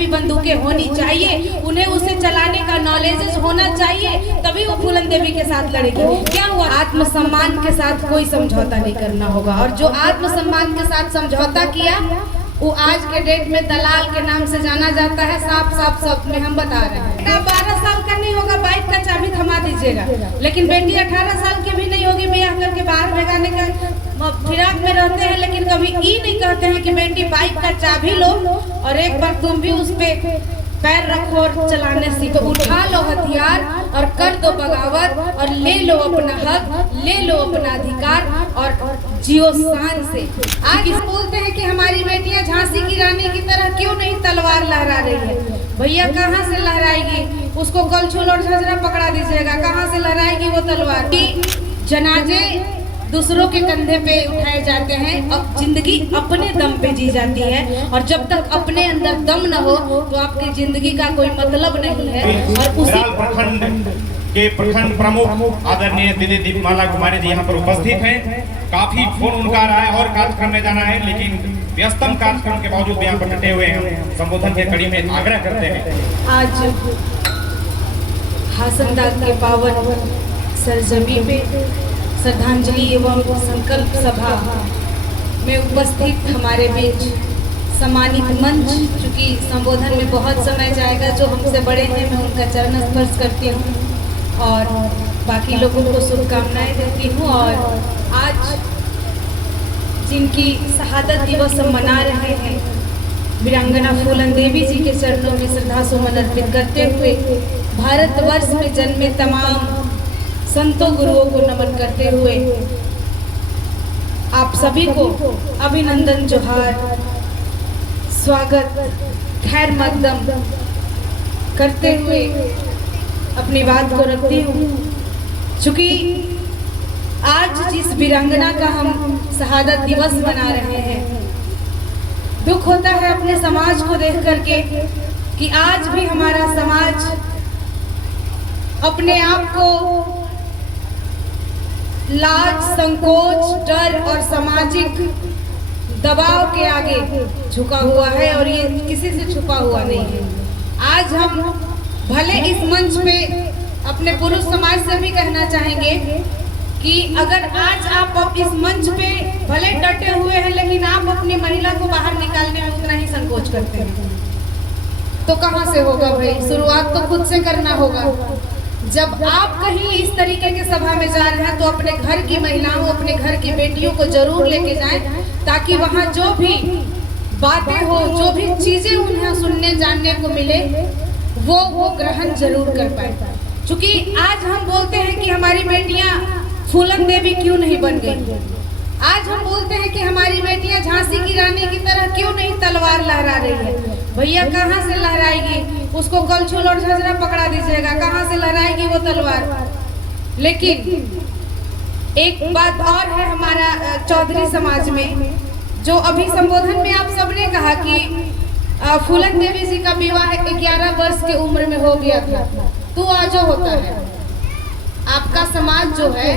भी बंदूकें होनी चाहिए, उन्हें उसे चलाने का नॉलेज होना चाहिए, तभी वो फूलन देवी के साथ लड़ेगी। क्या हुआ? आत्मसम्मान के साथ कोई समझौता नहीं करना होगा, और जो आत्मसम्मान के साथ समझौता किया वो आज के डेट में दलाल के नाम से जाना जाता है। साफ साफ शब्द में हम बता रहे हैं। 12 साल का नहीं होगा, बाइक का चाबी थमा दीजिएगा, लेकिन बेटी 18 साल की भी नहीं होगी ब्याह करके बाहर भगाने का फिराक में रहते हैं, लेकिन कभी ये नहीं कहते हैं कि बेटी बाइक का चाबी लो और एक बार तुम भी उस पे पैर रखो और चलाने सीखो। उठा लो हथियार और कर दो बगावत, और ले लो अपना हक, ले लो अपना अधिकार, और जियो शान से। आज बोलते हैं कि हमारी बेटियां झांसी की रानी की तरह क्यों नहीं तलवार लहरा रही है। भैया कहाँ से लहराएगी? उसको कलछुल और झंझरा पकड़ा दीजिएगा, कहाँ से लहराएगी वो तलवार? कि जनाजे दूसरों के कंधे पे उठाए जाते हैं, अब जिंदगी अपने दम पे जी जाती है, और जब तक अपने अंदर दम न हो तो आपकी जिंदगी का कोई मतलब नहीं है। और उसी प्रखंड के प्रखंड प्रमुख आदरणीय दीदी दीपमाला कुमारी जी यहाँ पर उपस्थित हैं। काफी फोन उनका आ रहा है और कार्यक्रम में जाना है, लेकिन व्यस्तम कार्यक्रम के बावजूद यहाँ पर डटे हुए हैं। संबोधन के कड़ी में आग्रह करते हैं। आज हासनदाग के पावन सरजमी पे श्रद्धांजलि एवं संकल्प सभा में उपस्थित हमारे बीच सम्मानित मंच, चूँकि संबोधन में बहुत समय जाएगा, जो हमसे बड़े हैं मैं उनका चरण स्पर्श करती हूँ और बाकी लोगों को शुभकामनाएं देती हूँ। और आज जिनकी शहादत दिवस हम मना रहे हैं, वीरांगना फूलन देवी जी के चरणों में श्रद्धा सुमन अर्पित करते हुए भारतवर्ष में जन्मे तमाम संतों गुरुओं को नमन करते हुए आप सभी को अभिनंदन, जोहार, स्वागत, खैर मकदम करते हुए अपनी बात को रखती हूँ। चूँकि आज जिस वीरांगना का हम शहादत दिवस मना रहे हैं, दुख होता है अपने समाज को देख करके कि आज भी हमारा समाज अपने आप को लाज, संकोच, डर और सामाजिक दबाव के आगे झुका हुआ है, और ये किसी से छुपा हुआ नहीं है। आज हम भले इस मंच पे अपने पुरुष समाज से भी कहना चाहेंगे कि अगर आज आप इस मंच पे भले डटे हुए हैं, लेकिन आप अपनी महिला को बाहर निकालने में उतना ही संकोच करते हैं, तो कहाँ से होगा भाई? शुरुआत तो खुद से करना होगा। जब आप कहीं इस तरीके के सभा में जा रहे हैं तो अपने घर की महिलाओं, अपने घर की बेटियों को जरूर लेके जाएं, ताकि वहाँ जो भी बातें हो, जो भी चीजें उन्हें सुनने जानने को मिले, वो ग्रहण जरूर कर पाए। क्योंकि आज हम बोलते हैं कि हमारी बेटियां फूलन देवी क्यों नहीं बन गई, आज हम बोलते हैं कि हमारी बेटियां झांसी की रानी की तरह क्यों नहीं तलवार लहरा रही है। भैया कहाँ से लहराएगी? उसको कलछुल और झंझरा पकड़ा दीजिएगा, कहाँ से लहराएगी वो तलवार? लेकिन एक बात और है हमारा चौधरी समाज में, जो अभी संबोधन में आप सबने कहा कि फूलन देवी जी का विवाह 11 वर्ष की उम्र में हो गया था, तो आज जो होता है आपका समाज जो है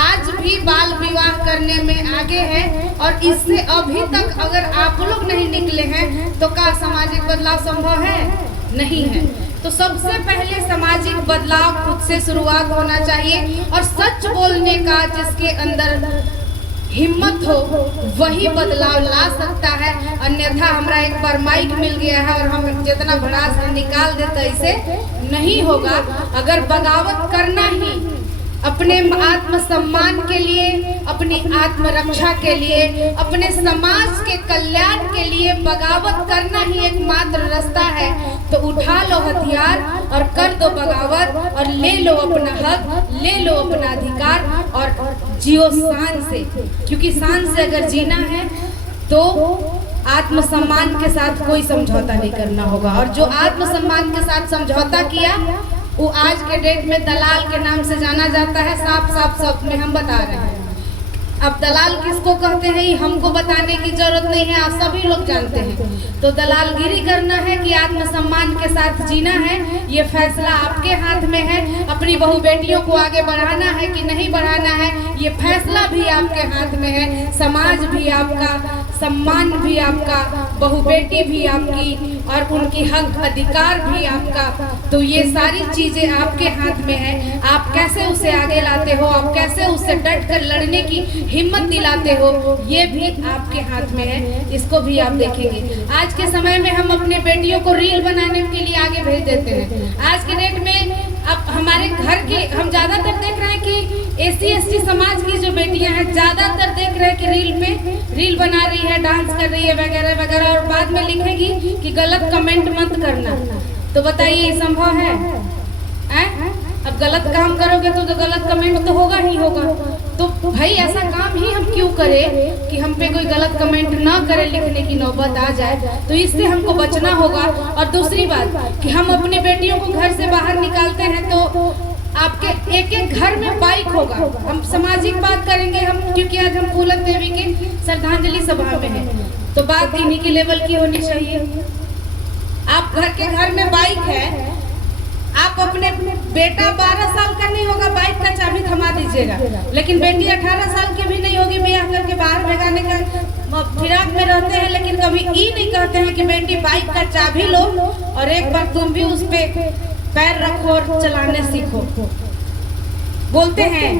आज भी बाल विवाह करने में आगे है, और इससे अभी तक अगर आप लोग नहीं निकले हैं तो क्या सामाजिक बदलाव संभव है? नहीं है। तो सबसे पहले सामाजिक बदलाव खुद से शुरुआत होना चाहिए, और सच बोलने का जिसके अंदर हिम्मत हो वही बदलाव ला सकता है। अन्यथा हमारा एक बार माइक मिल गया है और हम जितना भड़ास निकाल देते इसे नहीं होगा। अगर बगावत करना ही अपने आत्मसम्मान के लिए, अपनी आत्मरक्षा के लिए, अपने समाज के कल्याण के लिए बगावत करना ही एकमात्र रास्ता है, तो उठा लो हथियार और कर दो बगावत, और ले लो अपना हक, ले लो अपना अधिकार, और जियो शान से। क्योंकि शान से अगर जीना है तो आत्मसम्मान के साथ कोई समझौता नहीं करना होगा, और जो आत्मसम्मान के साथ समझौता किया वो आज के डेट में दलाल के नाम से जाना जाता है। साफ साफ शब्द में हम बता रहे हैं। अब दलाल किसको कहते हैं ये हमको बताने की जरूरत नहीं है, आप सभी लोग जानते हैं। तो दलालगिरी करना है कि आत्मसम्मान के साथ जीना है, ये फैसला आपके हाथ में है। अपनी बहू बेटियों को आगे बढ़ाना है कि नहीं बढ़ाना है, ये फैसला भी आपके हाथ में है। समाज भी आपका सम्मान भी आपका, बहू बेटी भी आपकी और उनकी हक अधिकार भी आपका। तो ये सारी चीजें आपके हाथ में है। आप कैसे उसे आगे लाते हो, आप कैसे उससे डट कर लड़ने की हिम्मत दिलाते हो, ये भी आपके हाथ में है। इसको भी आप देखेंगे। आज के समय में हम अपने बेटियों को रील बनाने के लिए आगे भेज देते हैं। आज के डेट में अब हमारे घर के हम ज्यादातर देख रहे हैं कि SC/ST समाज की जो बेटियां हैं ज्यादातर देख रहे हैं कि रील बना रही है, डांस कर रही है वगैरह वगैरह, और बाद में लिखेगी कि गलत कमेंट मत करना। तो बताइए ये संभव है? अब गलत काम करोगे तो गलत कमेंट तो होगा ही होगा। तो भाई ऐसा काम ही हम क्यों करें कि हम पे कोई गलत कमेंट ना करे, लिखने की नौबत आ जाए। तो इससे हमको बचना होगा। और दूसरी बात कि हम अपनी बेटियों को घर से बाहर निकालते हैं तो आपके एक एक घर में बाइक होगा। हम सामाजिक बात करेंगे हम, क्योंकि आज हम फूलन देवी की श्रद्धांजलि सभा में है, तो बात इन्हीं के लेवल की होनी चाहिए। आप घर में बाइक है, आप अपने बेटा 12 साल का नहीं होगा, बाइक का चाबी थमा दीजिएगा, लेकिन बेटी 18 साल की भी नहीं होगी, ब्याह करके बाहर भगाने का फिराक में रहते हैं, लेकिन कभी ये नहीं कहते हैं कि बेटी बाइक का चाबी लो और एक बार तुम भी उस पे पैर रखो और चलाने सीखो। बोलते हैं,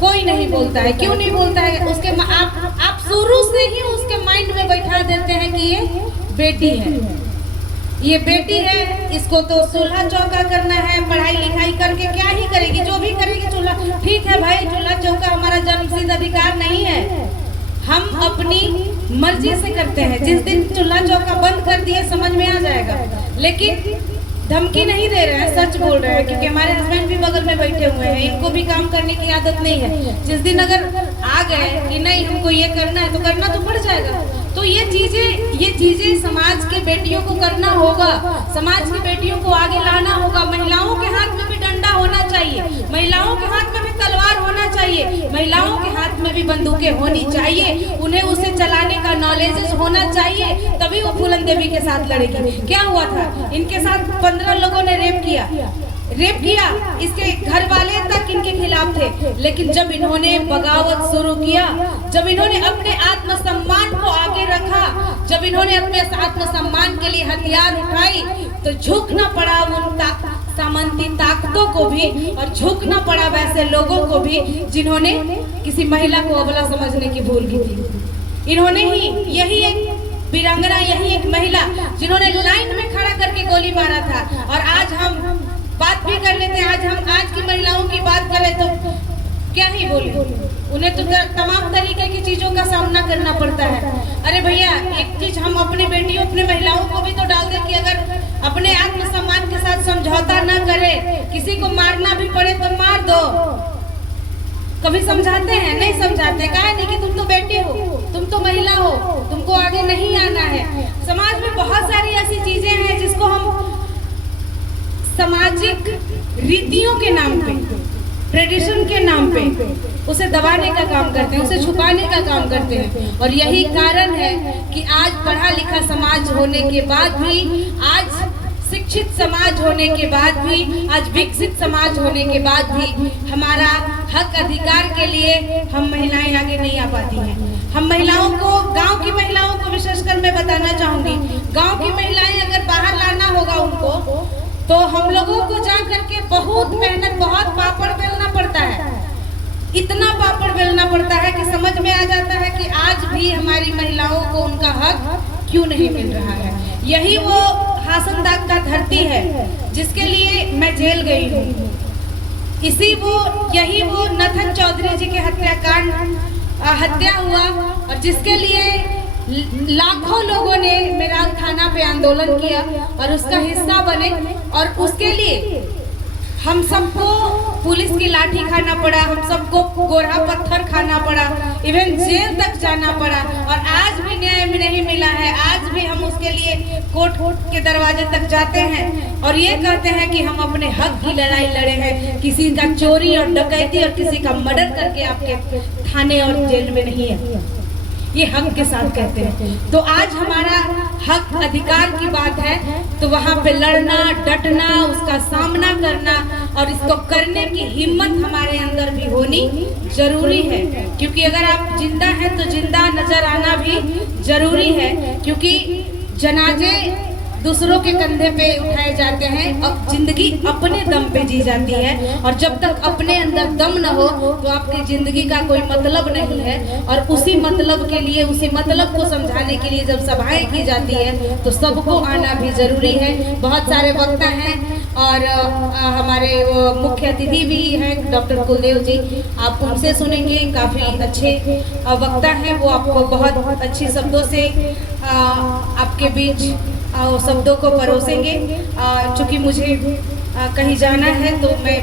कोई नहीं बोलता है। क्यों नहीं बोलता है? उसके आप शुरू से ही उसके माइंड में बैठा देते हैं कि ये बेटी है, ये बेटी है, इसको तो चूल्हा चौका करना है, पढ़ाई लिखाई करके क्या ही करेगी, जो भी करेगी चूल्हा। ठीक है भाई, चूल्हा चौका हमारा जन्मसिद्ध अधिकार नहीं है, हम अपनी मर्जी से करते हैं। जिस दिन चूल्हा चौका बंद कर दिए समझ में आ जाएगा। लेकिन धमकी नहीं दे रहे हैं, सच बोल रहे हैं, क्योंकि हमारे हस्बैंड भी बगल में बैठे हुए हैं, इनको भी काम करने की आदत नहीं है। जिस दिन अगर आ गए कि नहीं हमको ये करना है तो करना तो पड़ जाएगा। तो ये चीजें समाज के बेटियों को करना होगा, समाज की बेटियों को आगे लाना होगा। महिलाओं के हाथ में भी डंडा होना चाहिए, महिलाओं के हाथ में भी तलवार होना चाहिए, महिलाओं के हाथ में भी बंदूकें होनी चाहिए, उन्हें उसे चलाने का नॉलेज होना चाहिए, तभी वो फूलन देवी के साथ लड़ेगी। क्या हुआ था? इनके साथ 15 लोगों ने रेप किया, इसके घर वाले तक इनके खिलाफ थे। लेकिन जब इन्होंने बगावत शुरू किया, जब इन्होंने अपने आत्मसम्मान को आगे रखा, जब इन्होंने अपने आत्मसम्मान के लिए हथियार उठाई, तो झुकना पड़ा उन सामंती ताकतों को भी, और झुकना पड़ा वैसे लोगों को भी जिन्होंने किसी महिला को अबला समझने की भूल की थी। इन्होंने ही, यही एक वीरांगना, यही एक महिला जिन्होंने लाइन में खड़ा करके गोली मारा था। और आज हम बात भी कर लेते हैं, आज की महिलाओं की बात करें तो क्या ही बोले, उन्हें तो तमाम तरीके की चीजों का सामना करना पड़ता है। अरे भैया, एक चीज हम अपनी बेटियों, अपने महिलाओं को भी तो डाल दें कि अगर अपने आत्मसम्मान के साथ समझौता न करे, किसी को मारना भी पड़े तो मार दो। कभी समझाते हैं? नहीं समझाते। कहा नहीं कि तुम तो बेटी हो, तुम तो महिला हो, तुमको आगे नहीं आना है। समाज में बहुत सारी ऐसी चीजें हैं जिसको हम सामाजिक रीतियों के नाम पे, ट्रेडिशन के नाम पे उसे दबाने का काम करते हैं, उसे छुपाने का काम करते हैं। और यही कारण है कि आज पढ़ा लिखा समाज होने के बाद भी, आज शिक्षित समाज होने के बाद भी, आज विकसित समाज होने के बाद भी हमारा हक अधिकार के लिए हम महिलाएं आगे नहीं आ पाती हैं। हम महिलाओं को, गांव की महिलाओं को विशेषकर मैं बताना चाहूंगी, गांव की महिलाएं अगर बाहर लाना होगा उनको, तो हम लोगों को जा करके बहुत मेहनत, बहुत पापड़ बेलना पड़ता है। इतना पापड़ बेलना पड़ता है कि समझ में आ जाता है कि आज भी हमारी महिलाओं को उनका हक क्यों नहीं मिल रहा है। यही वो हासनदाग का धरती है जिसके लिए मैं जेल गई हूँ। यही वो नथन चौधरी जी के हत्या हुआ, और जिसके लिए लाखों लोगों ने मेराल थाना पे आंदोलन किया और उसका हिस्सा बने, और उसके लिए हम सबको पुलिस की लाठी खाना पड़ा, हम सबको गोरा पत्थर खाना पड़ा, इवन जेल तक जाना पड़ा, और आज भी न्याय नहीं मिला है। आज भी हम उसके लिए कोर्ट के दरवाजे तक जाते हैं और ये कहते हैं कि हम अपने हक की लड़ाई लड़े हैं। किसी का चोरी और डकैती और किसी का मर्डर करके आपके थाने और जेल में नहीं है, ये हक के साथ कहते हैं। तो आज हमारा हक अधिकार की बात है, तो वहाँ पे लड़ना, डटना, उसका सामना करना और इसको करने की हिम्मत हमारे अंदर भी होनी जरूरी है। क्योंकि अगर आप जिंदा हैं तो जिंदा नजर आना भी जरूरी है, क्योंकि जनाजे दूसरों के कंधे पे उठाए जाते हैं, अब जिंदगी अपने दम पे जी जाती है, और जब तक अपने अंदर दम न हो तो आपकी जिंदगी का कोई मतलब नहीं है। और उसी मतलब के लिए, उसी मतलब को समझाने के लिए जब सभाएं की जाती है तो सबको आना भी जरूरी है। बहुत सारे वक्ता हैं और हमारे मुख्य अतिथि भी हैं डॉक्टर कुलदेव जी, आप उनसे सुनेंगे। काफ़ी अच्छे वक्ता हैं, वो आपको बहुत अच्छी शब्दों से आपके बीच शब्दों को परोसेंगे। चूँकि मुझे कहीं जाना है तो मैं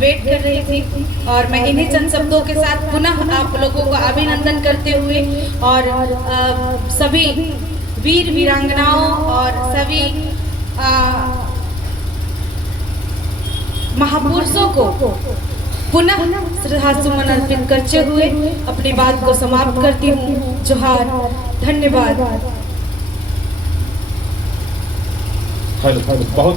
वेट कर रही थी, और मैं इन्हीं चंद शब्दों के साथ पुनः आप लोगों को अभिनंदन करते हुए और सभी वीर वीरांगनाओं और सभी महापुरुषों को पुनः श्रद्धासुमन अर्पित करते हुए अपनी बात को समाप्त करती हूँ। जोहार, धन्यवाद। बहुत बहुत